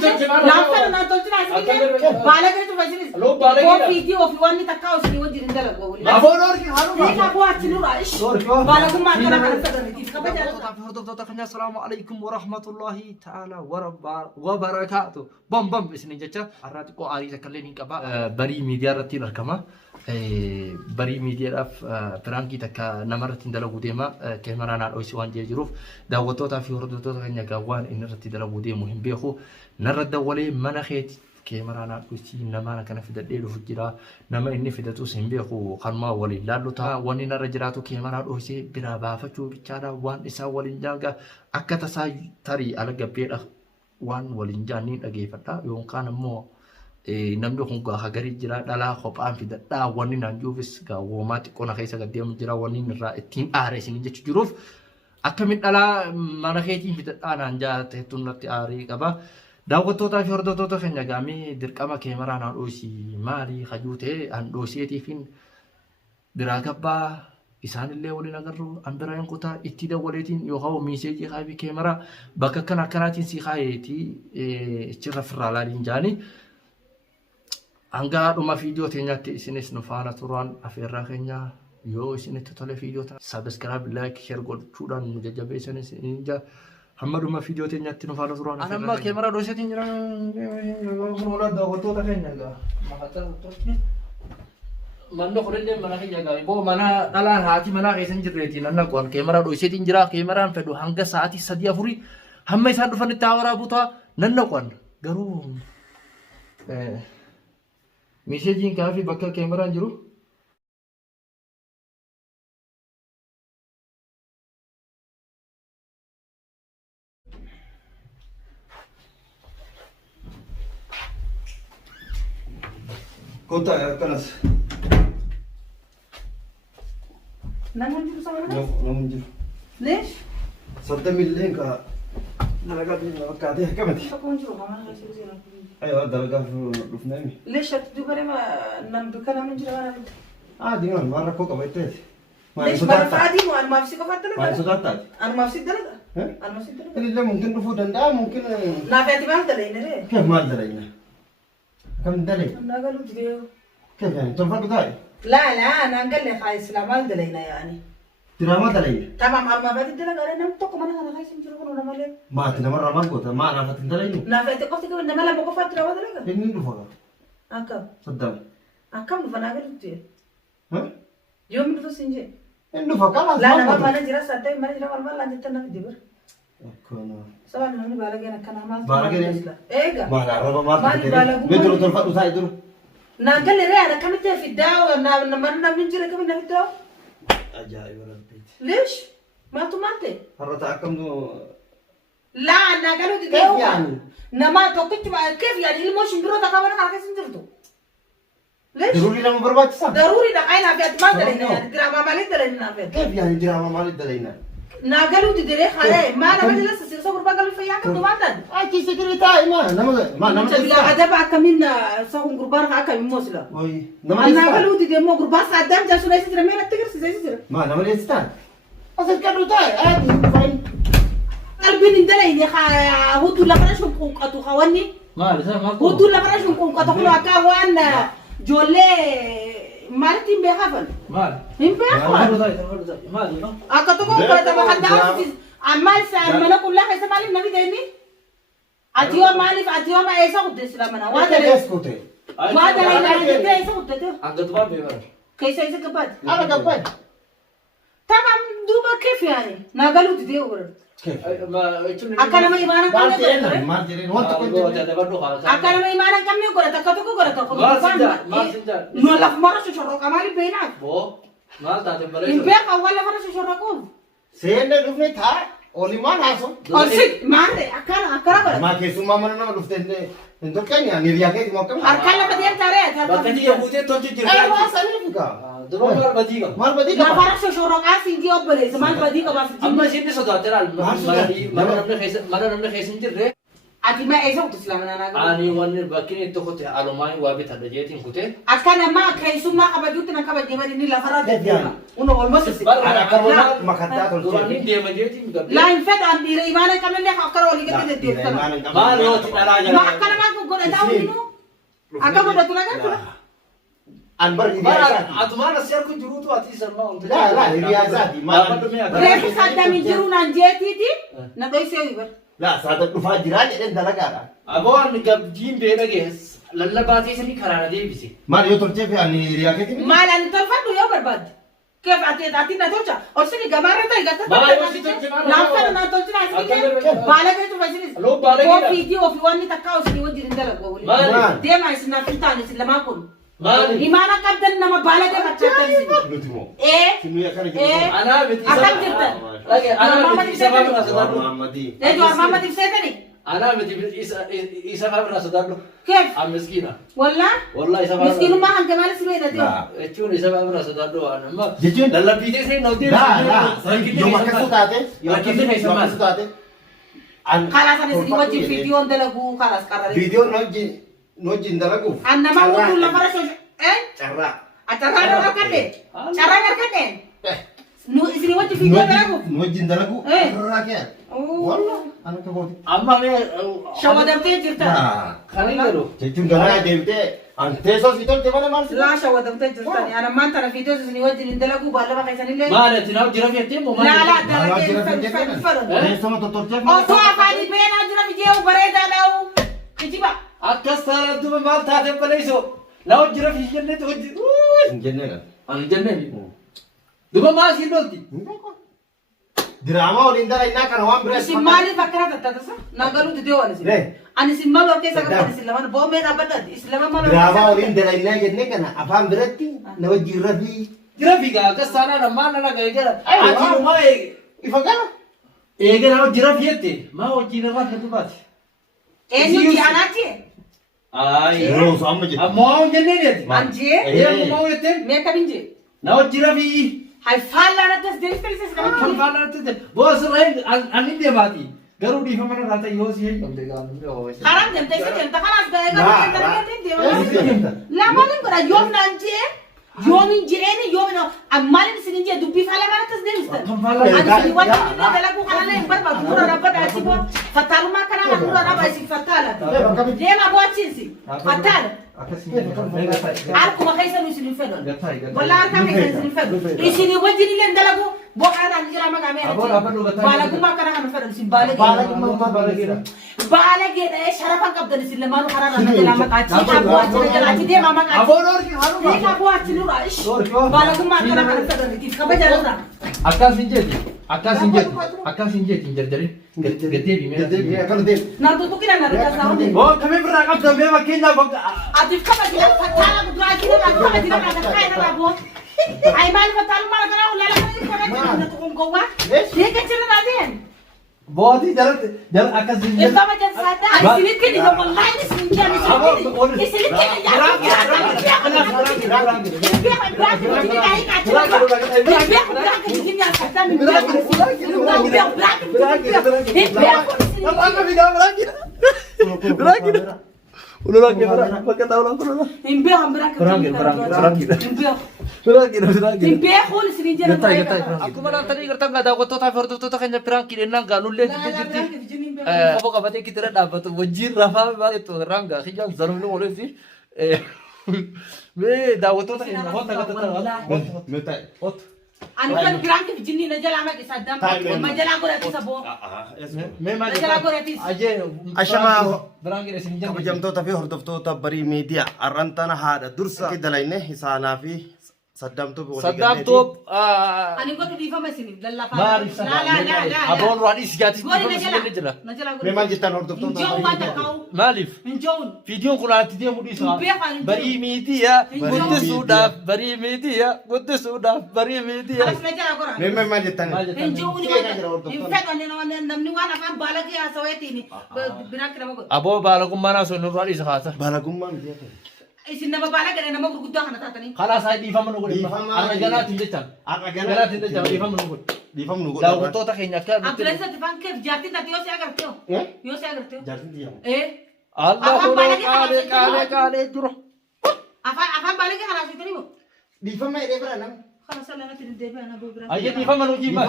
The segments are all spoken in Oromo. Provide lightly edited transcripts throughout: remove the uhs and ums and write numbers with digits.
laaftan na tolchina asii baala gadi fajiris ko video fi wanni takka usni wajji indala go wali afoor ki halu ni ka ko achinu raish baala kuma kana kana sadani kabaja hordoftoota keenya assalaamu alaykum wa rahmatullahi ta'ala wa barakaatu bam isni jecha arraati ko arii takkallee ni qaba barii miidiyaa irratti argama barii miidiyaadhaaf pirankii takka namarratti dalagu deema kaameraan haadhoisi waan jee jiruuf daawwattootaa fi hordoftoota keenya gaawwaan inni irratti dalagu deemu hin beeku narra dawwalee mana keeti kaameraan haadhoisi namaa kana fidadhee dhufu jira nama inni fidatus hin beeku kanuma waliin laallu ta'a wanni narra jiraatu kaameraan haadhoisi biraa baafachuu bichaadha waan isaa waliin jaanga akka tasaa tarii ala gabbeedha waan waliin jaanni dhageeffadha yookaan ammoo namni kun gaa hagarii jira dhalaa kophaan fidadhaa wanni naan juufis gaa woomaa xiqqoona keessa gaddeemu jira wanni irraa ittiin aare isin jechu jiruuf akkamiin dhalaa mana keetiin fidadhaa naan jaate tunnatti aarii qaba daawwattootaa fi hordoftoota keenya gaamii dirqama kaameraan haadhoisi maalii hajuutee handhooseetiifin biraa gabbaa isaanillee waliin agarru ambira yan kutaa itti dawwaleetiin yookaan miiseejii kaabii kaameraa bakka kanaatiin si kaayeetii ichirra firraalaaliin jaanii anga dhuma viidiyoo teenyaatti isinis nu faana turan afeerraa keenya yoo isinitti tole viidiyoo tana subscribe like share godhuudhaan nu jajjabeessanis inja hamma dhuma viidiyoo teenyaatti nu faana turan anamma kaameraa dhoosaatiin jira kun wala daawwattoota keenya gaa maqataa tokko manno qorree mana keenya gaa boo mana dhalaa haati mana keessan jirreetiin anna qoon kaameraa dhoosaatiin jira kaameraan fedhu hanga sa'aatii 3-4 hamma isaan dhufanitti haawaraa buutaa nanna qoon garuu Mesejiin kaafi bakka kaameraan jiru. Kota kanas. Namun jiru sama mana? Namun jiru. Lesh? Sadda milleen ka dalagaa bakka ati akkamati? Akkuma jiru mana keessatti jiru. Ayo dalagaa dhufnee. Lesh ati dubare ma nam dukkana min jira mana? Diman marra koo qabattee. Lesh bara faadii mo almaaf si qabattee? Maal sodaataati? Almaaf si dalaga? Almaaf si dalaga? Illee mungkin dhufuu danda'a mungkin. Naafeeti maal dalayne ree? Kee maal dalayna? Akkam dalayna? Naagalu jidee. Kee yaani tolfadhu taa'e? laa naangalle haa islaamaan dalayna yaani. Diraamaa dalayna? Tamam almaafeeti dalaga nam tokko mana kana keessin jiru kun namalee. Maati namarraa maal goota? Maa naafatti dalaynu? Naafeeti qofti qabu nama lama qofaatti diraamaa dalaga? Inni dhufa qaba. Akkam? Saddam. Akkam dhufa naagalu jidee? Yoom dhufa sinjee? Inni dhufa qaba. Laa nama mana jira sadday mana jira walmaa laan jettan nafi dibir. Akkana. Sabaan namni baalageen akkana maal? Baalageen? Eega. Maala arraba maal Maali baalagu? Mee dura tolfadhu taa'e dura. Naangalle ree ana kamitti fiddaa mana namni jira kami na fiddoo? Ajaa'iba rabbiiti. Leesh? Maaltu maante? Har'ata akkamtu laa naagalu keef didee yaani. nama tokkichi keef yaani ilmoo shimbiroo takka mana kana keessa hin jirtu. Leesh? Daruuri nama barbaachisa? Daruuri dhaqaa inaaf yaadu maal dalayna yaani diraamaa maaliif dalayna naaf yaadu? Keef yaani diraamaa maaliif dalayna? Naagalu didee haayee maal nama jala sisiirsa gurbaa galu fayyaa kan dumaatan? Achi sigirii taa'e nama Jabila adaba akkamiin sahun gurbaan haa akkamiin moosila? Oyi nama Naagalu didee moo gurbaa saddaan jaasuna isi jira meela tigirsiisa isi jira? nama dheessi taa'e? Asirratti kadhu taa'e fayin. Qalbiin hin dalayne haa hudduu lafa shunqunqatu hawanni. Maal isa maal Hudduu lafa shunqunqatu kun akka waan ijoollee maalitti hin beekafan? Maal? Hin beekafan? Maal? Akka tokko uffata bakka daawwatu amma isaan mana qullaa keessa maaliif nafi deemni? Ati yoo maaliif ati yoo ma eessa guddeessi lamana? Waa dalee. Waa dalee naa jettee eessa guddete? Angatumaan beekan. Keessa isa gabbaati. Ala gabbaati. Tamam duuba keef yaani naagalu didee oora. Akka nama imaana Maal qabne jedheen godhate. maal jedheen wanta kun jedheen. Akka nama imaana qabne godhate akka tokko godhate kun. No lafumara shoshorroqa maaliif beeknaaf? Maal taate Hin beekan waan lafara shoshorroquuf. Seenne dhufne taa'e olimaan haaso. Olsi maante akkana godhate. Maa keessummaa mana nama dhufte hin tokkenya niriyaa keeti moo akkami? Harkaan lafa deemtaa ree. Bakka tiyya buutee tolchi jirti. Waa saniif gaa. Duroo maal badii qaba? Maal badii qaba? Lafara shoshorroqaa siinjii obboleessa maal badii qabaaf Amma isheen sodaate laal mana namni keessa hin jirre Ati ma eessa kutu silama nana. Ani wanni bakkini itti kote alumaayin waa bitadha jeetiin kute. Akkana ma keessummaa kabajuutti na kabajee badini lafarraa deebi'aa. Uno olmosti. Makattaa tolchee. Duraan deema jeetiin gabdee. Laa hin fedhan dhiira imaana qabnillee akkana walii gadi deddeebisana. Maal yooti dhalaa jala. Ma akkana maa godhataa hundinuu. Akka godhatu na gartuu. Anbar hiriyaa Atumaan asii harku jiruutu ati sarmaa onte. laa hiriyaa isaati. Reeffi saddamiin jiru naan jeetiiti na dhoysee wibar. Laa saada dhufaa jiraa jedheen dalagaadha. Aboo ani gabdiin bee dhagees lallabaatee sanii karaana deebise. Maal yoo tolchee fi ani hiriyaa keetiin? Maal ani tolfadhu yoo barbaadde. Keef ati na tolcha. Orsini gabaarra ta'e gata. Maal yoo si tolche maal? Laafana na tolchina asii. Baalagee tufa isinis. Aloo baalagee. Ofii fi ofii wanni takkaa osii wajjin hin dalagu. Maal? Deemaa isin naaf hin taane isin lamaa kun. Maal? Imaana qabdan nama baalagee fakkaatan isin. Nuti moo? Ee. Akkana jiru. Anaa miti Akkam jirtan? Anaa miti isa faafirraa sodaadhu. Muhammadii. Ejoo armaamatti ibseetani. Anaa miti isa faafirraa sodaadhu. Keef. Miskiina. Wallaa. Wallaa isa faafirraa. Miskiinummaa hanga maal si beekate? Jechuun isa faafirraa sodaadhu waan amma. Jechuun? Lallabbiitee sanii na Laa yoo akkasii taate. Rakkinni keessa maal? taate. Kalas ani isin wajjin viidiyoon dalaguu kalas qarrare. Viidiyoon wajjin dalaguuf. An nama guutuu lafarra socho. Carraa. Acarraan harkadhe. Carraan harkadhe. Nu isin wajjin viidiyoo dalaguuf. Wajjin dalaguu. Carraa kee. Walla. Ana kabooti. Amma mee Shawadamtee jirta. kan hin jedhu. Jechuun ganaa deebitee an teessoo si tolte mana maal si Laa shawadamtee jirta. Ana maan tana viidiyoo isin wajjin hin dalaguu baallama keessanillee. Maal ati naaf jira feettee moo maal? Laa dalagee fedhu. teessoo tottolcheef. Osoo afaanii beenaa jira viidiyoo bareedaa dhawu. Kijiba. Akkas taanaan duuba maal taatee baleessoo? Naa jira fi jenneetu hojii. Hin jenneedha. Ani jenneen. Duuba maal siin lolti? Diraamaa waliin dalagnaa kana waan biraa Isin maaliif akkana tattaatasa? Naagaluuti deewa ani isin. Ani isin maal keessa qabdan isin lamaan boomee dhaabbadhaati. Isin lamaan maal Diraamaa waliin dalagnaa jennee kana afaan biratti na wajjin rafii. Jira fi gaa akkas taanaan ammaan nana ga'ee jira. Ati uumaa eege. Ifa gala. Eege naa jira fi jette. Maa wajjin irraa kan dubaati. Eenyuti anaati? Ayi. Yeroo osoo amma jedhu. Ammoo waan jenneen jetti. Anjee? Eee maa jetteen? Mee kamin jee? Na wajjira fi. Hai faallaa nattas deebistelis Kan nama faalaa tutte. Boos irraa ani deemaati. Garuu dhiifama irraa ta'e yoo si heeyyamte gaafate. haram deemtee isa deemta kanaas ga'ee garuu deemta lamaan hin godha yoom naan jee yoom hin jeeni yoom hin maalin isin hin jee dubbii faallaa malattas deebistan. Ani isin wanta inni dalaguu kanallee hin barbaadu dura dhabbadha achi boo fattaalummaa kanaa kan dura dhaba isin fattaala. Deema boochiinsi fattaala. Harkuma keessa nu isin hin fedhan. Wallaa harkaa keessa isin hin fedhan. Isin wajjin illee hin dalagu boqaadhaan jira maqaa meera. Baalagummaa kana kan fedhan isin baalageedha. Baalageedha sharafan qabdan isin lamaanuu karaa irraa jalaa maqaachi. Abu'aachina jalaachi deemaa maqaachi. Aboon orki haruma. Dhiiga abu'aachina irraa baalagummaa kana kan fedhan itiif kabaja irraa. Akkas hin jeeti. Akkas hin jeeti. Akkas hin jeeti hin jarjarin. Gaddeebi mee. Akkana deemu. Nartuutu kina narkasaa hundi. Oo kamii birraa qabda mee fakkeenyaaf Atiif kabajina fattaala guduraatii irraa kabajina irraa dakkaa irraa boo. Ay maal fattaalummaa kana ulala kana hin godhatin na tuqun gowwaa. Deega jirra raadeen. bootii jala akkas hin jeeti. Ifa majan saada. Isinit kini yo wallahi isin jani isinit. Isinit kini ya. Akkuma laatanii gartaan gadaa qottootaa fi hordoftoota keenya piraankiin ennaan gaanullee jirti. Obbo qabatee kitira dhaabbatu wajjin rafaa baay'eetu ranga hiyyaan zarumni walitti. Mee daawwattoota keenya wanta gatataa. Anu kan bilang ke jinni na jala mak sadam majala gorati sabo Mee maal majala gorati ajee Ashamaa biraankiin isin jala. kabajamtoota fi hordoftoota barii miidiyaa arrantana haadha dursa dalayne isaanaa fi saddamtuu Saddamtuu ani godu di fama sini lalla fa maariif sana aboon ruhaadhis gaatis gori na jala jira. na jala Mee maal jettan hordoftoota Injau wata kau Maaliif injau viidiyoon kun ati deemu dhiisa. Beekan Barii miidiyaa guddisuudhaaf barii miidiyaa guddisuudhaaf barii miidiyaa. alas na jala gora Mee maal jettan injau ni wata infet ane namni wana kan balagi ya saweti ni binak nama god Aboo baalagummaa naasoo inni ruhaadhis haasa. baalagummaan biyya isin nama balaga nama gurguddaa kana taatanii Kalaas haa dhiifama nu godhe. Dhiifama. Arra ganaatiin jechaan. Arra Ganaatiin jechaan dhiifama nu godhe. dhiifam nu godha. daawwattoota keenya akka Abdullahi Satifaan keef jaartiin taate yoo si agartee yoo si agartee Jaartiin diyamu. Allah kunoo qaalee dura. afaan baay'ee kana asitanii moo Dhiifama jedhee bira namni. kana sallanatti deddeebi'an aboo biraa Ayya dhiifama nu jimaa.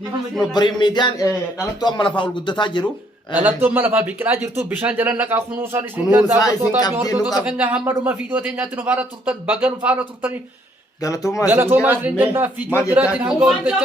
Dhiifama jedhika. Barii miidiyaan dhalattuu amma lafaa ol guddataa jiru. dhalattoon mana lafaa biqilaa jirtu bishaan jala naqaa kunuunsaan isin Kunuunsaa isin daawwattoota qabdii nu hordoftoota qabdi. keenya hamma dhuma viidiyoo teenyaatti nu faana turtan baga nu faana turtanii Galatoomaa galatoomaa isin jennaa viidiyoo biraatiin hanga walitti